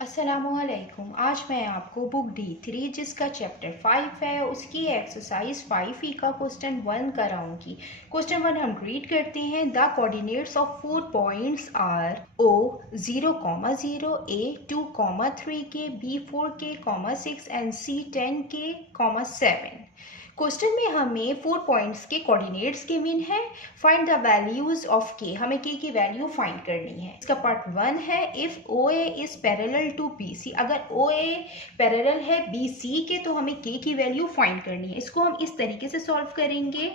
अस्सलामुअलैकुम। आज मैं आपको बुक D3 जिसका चैप्टर 5 है उसकी एक्सरसाइज 5 का क्वेश्चन 1 कराऊंगी। क्वेश्चन 1 हम रीड करते हैं। The coordinates of 4 points are O 0,0 A 2,3K B 4K, 6 and C 10K, 7। Question में हमें 4 पॉइंट्स के कोऑर्डिनेट्स गिवन है। Find the values of k, हमें के की वैल्यू फाइंड करनी है। इसका पार्ट 1 है। If OA is parallel to BC, अगर OA पैरेलल है BC के तो हमें के की वैल्यू फाइंड करनी है। इसको हम इस तरीके से सॉल्व करेंगे।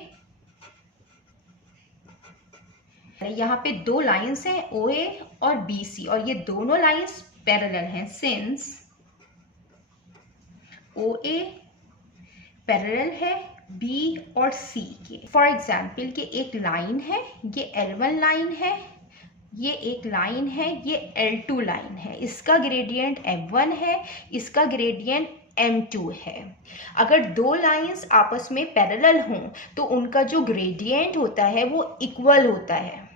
यहाँ पे दो लाइंस हैं OA और BC और ये दोनों लाइंस पैरेलल हैं। सिंस OA पैरेलल है B और C के। फॉर एग्जाम्पल कि एक लाइन है, ये L1 लाइन है, ये एक लाइन है, ये L2 लाइन है। इसका ग्रेडियंट M1 है, इसका ग्रेडियंट M2 है। अगर दो लाइंस आपस में पैरेलल हों तो उनका जो ग्रेडियंट होता है वो इक्वल होता है।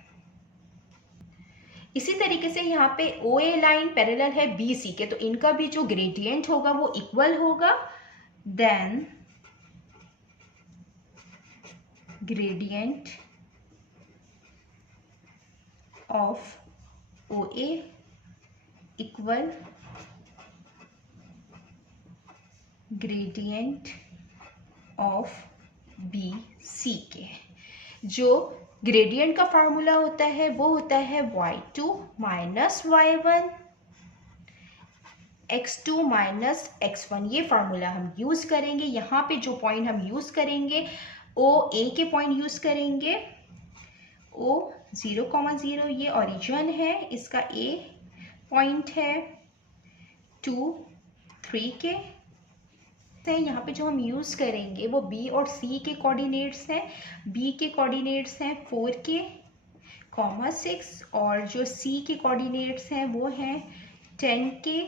इसी तरीके से यहाँ पे OA लाइन पैरेलल है BC के तो इनका भी जो ग्रेडियंट होगा वो इक्वल होगा। Then gradient of OA equal gradient of BC के। जो ग्रेडियंट का फार्मूला होता है वो होता है y2 minus y1 x2 minus x1। ये फार्मूला हम यूज करेंगे। यहाँ पे जो पॉइंट हम यूज करेंगे OA के पॉइंट यूज करेंगे। O 0,0 ये ओरिजिन है, इसका A पॉइंट है। 2 3 के यहाँ पे जो हम यूज करेंगे वो B और C के कोऑर्डिनेट्स हैं। B के कोऑर्डिनेट्स हैं 4K, 6 और जो C के कोऑर्डिनेट्स हैं वो हैं 10K,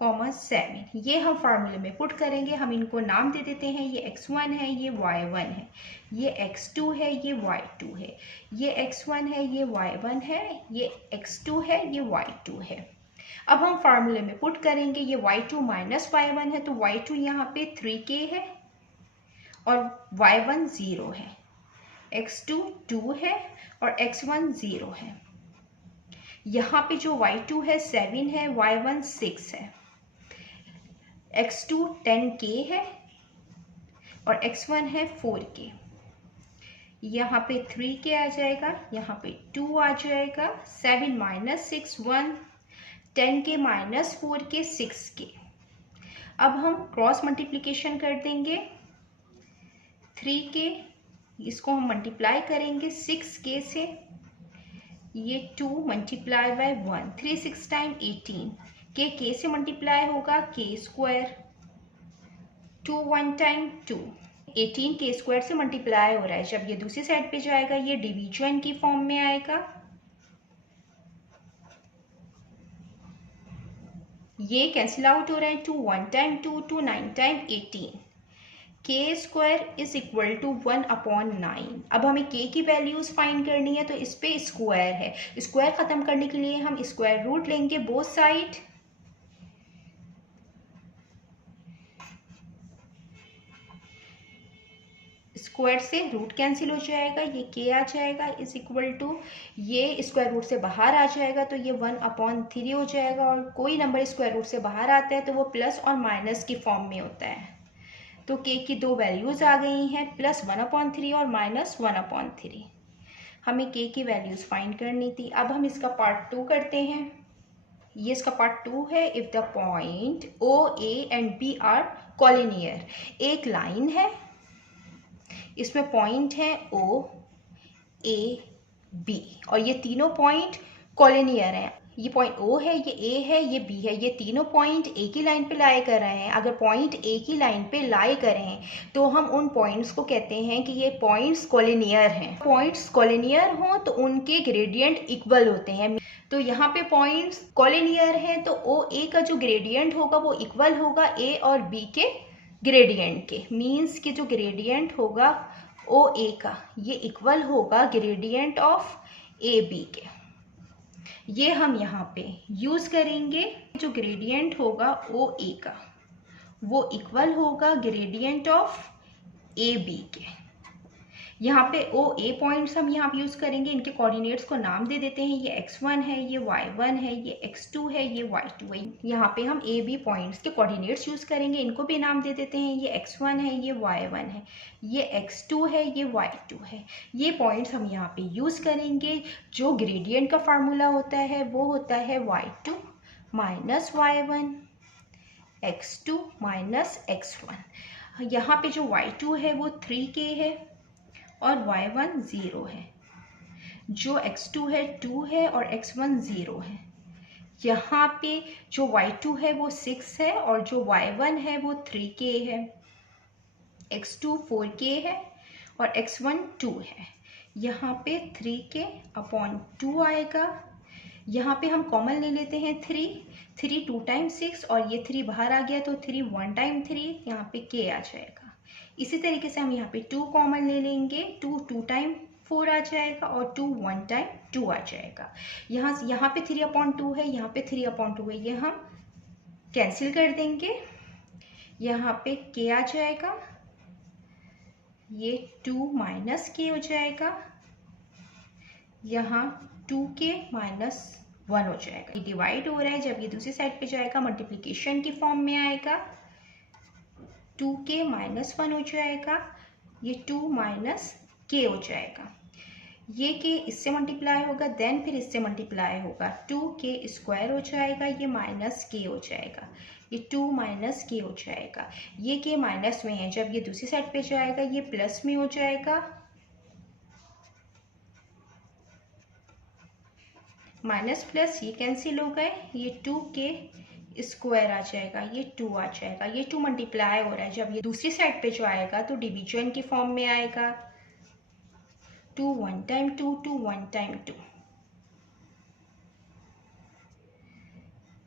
7। ये हम फार्मूले में पुट करेंगे। हम इनको नाम दे देते हैं। ये x1 है, ये y1 है, ये x2 है, ये y2 है, ये x1 है, ये y1 है, ये x2 है, ये y2 है। अब हम फार्मूले में पुट करेंगे। ये y2 माइनस y1 है तो y2 यहाँ पे 3k है और y1 0 है, x2 2 है और x1 0 है। यहाँ पे जो y2 है 7 है, y1 6 है, x2 10k है और x1 है 4k। यहाँ पे 3k आ जाएगा, यहाँ पे 2 आ जाएगा। 7 minus 6 1, 10k minus 4k 6k। अब हम क्रॉस मल्टीप्लिकेशन कर देंगे। 3k इसको हम मल्टीप्लाई करेंगे 6k से, ये 2 मल्टीप्लाई बाय 1, 3 6 टाइम 18 के से मल्टीप्लाई होगा k स्क्वायर, 2 1 टाइम 2, 18 के स्क्वायर से मल्टीप्लाई हो रहा है। जब ये दूसरी साइड पे जाएगा ये डिवीजन की फॉर्म में आएगा। ये कैंसिल आउट हो रहा है। 2 1 टाइम 2, 2 9 टाइम 18, के स्क्वायर इज इक्वल टू 1/9। अब हमें के की वैल्यूज फाइंड करनी है तो इस पे स्क्वायर है। स्क्वायर खत्म करने के लिए हम स्क्वायर रूट लेंगे बोथ साइड। स्क्वायर से रूट कैंसिल हो जाएगा, ये के आ जाएगा इज इक्वल टू, ये स्क्वायर रूट से बाहर आ जाएगा तो ये 1/3 हो जाएगा। और कोई नंबर स्क्वायर रूट से बाहर आता है तो वो प्लस और माइनस की फॉर्म में होता है। तो के की दो वैल्यूज आ गई हैं, प्लस 1/3 और माइनस 1/3। हमें के की वैल्यूज फाइंड करनी थी। अब हम इसका पार्ट 2 करते हैं। ये इसका पार्ट 2 है। If the point OA and B are collinear, एक लाइन है, इसमें पॉइंट है O A B और ये तीनों पॉइंट कॉलिनियर हैं। ये पॉइंट O है, ये A है, ये B है। ये तीनों पॉइंट एक ही लाइन पे लाई कर रहे हैं। अगर पॉइंट एक ही लाइन पे लाई करें तो हम उन पॉइंट्स को कहते हैं कि ये पॉइंट्स कॉलिनियर हैं। पॉइंट्स कॉलिनियर हों तो उनके ग्रेडियंट इक्वल होते हैं। तो यहाँ पे पॉइंट्स कॉलिनियर हैं तो OA का जो ग्रेडियंट होगा वो इक्वल होगा A और B के ग्रेडियंट के। मीन्स कि जो ग्रेडियंट होगा OA का ये इक्वल होगा ग्रेडियंट ऑफ AB के। ये हम यहाँ पे यूज़ करेंगे। जो ग्रेडियंट होगा ओ ए का वो इक्वल होगा ग्रेडियंट ऑफ ए बी के। यहाँ पे ओ ए पॉइंट्स हम यहाँ पे यूज़ करेंगे, इनके कोऑर्डिनेट्स को नाम दे देते हैं। ये x1 है, ये y1 है, ये x2 है, ये y2 है। यहाँ पे हम ए बी पॉइंट्स के कोऑर्डिनेट्स यूज़ करेंगे, इनको भी नाम दे देते हैं। ये x1 है, ये y1 है, ये x2 है, ये y2 है। ये पॉइंट्स हम यहाँ पे यूज़ करेंगे। जो ग्रेडियंट का फार्मूला होता है वो होता है y2 minus y1 x2 minus x1। यहाँ पे जो y2 है वो 3k है और y1 0 है। जो x2 है 2 है और x1 0 है। यहाँ पे जो y2 है वो 6 है और जो y1 है वो 3k है। x2 4k है और x1 2 है। यहाँ पे 3k अपॉन 2 आएगा। यहाँ पे हम कॉमन ले लेते हैं 3 2 टाइम्स 6 और ये 3 बाहर आ गया तो 3 1 टाइम 3, यहाँ पे k आ जाएगा। इसी तरीके से हम यहाँ पे 2 कॉमन ले लेंगे, 2 टाइम 4 आ जाएगा और 2 1 टाइम 2 आ जाएगा। यहाँ पे 3/2 है, यहाँ पे 3/2 है, ये हम कैंसिल कर देंगे। यहाँ पे k आ जाएगा, ये 2 माइनस k हो जाएगा, यहाँ 2k माइनस 1 हो जाएगा। ये डिवाइड हो रहा है, जब ये दूसरी साइड पे जाएगा मल्टीप्लिकेशन की फॉर्म में आएगा। 2k माइनस 1 हो जाएगा, ये 2 माइनस k हो जाएगा। ये k इससे मल्टीप्लाई होगा, देन फिर इससे मल्टीप्लाई होगा, 2k स्क्वायर हो जाएगा, ये माइनस k हो जाएगा, ये 2 माइनस k हो जाएगा। ये k माइनस में है, जब ये दूसरी साइड पे जाएगा ये प्लस में हो जाएगा। माइनस प्लस ये कैंसिल हो गए, ये 2k स्क्वायर आ जाएगा, ये 2 आ जाएगा। ये 2 मल्टीप्लाई हो रहा है, जब ये दूसरी साइड पे जो आएगा तो डिवीजन की फॉर्म में आएगा। 2 1 time 2 2 1 time 2।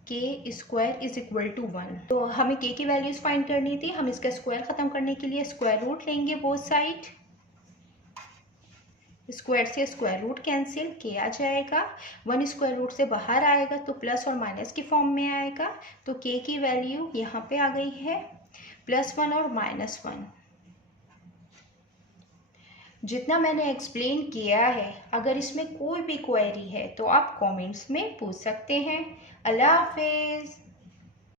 k square is equal to 1। तो हमें k की वैल्यूज फाइंड करनी थी। हम इसका स्क्वायर खत्म करने के लिए स्क्वायर रूट लेंगे बोथ साइड। स्क्वायर से स्क्वायर रूट कैंसिल, k आ जाएगा। 1 स्क्वायर रूट से बाहर आएगा तो प्लस और माइनस की फॉर्म में आएगा। तो k की वैल्यू यहाँ पे आ गई है +1 और -1। जितना मैंने एक्सप्लेन किया है, अगर इसमें कोई भी क्वेरी है तो आप कमेंट्स में पूछ सकते हैं। अल्लाह हाफिज़।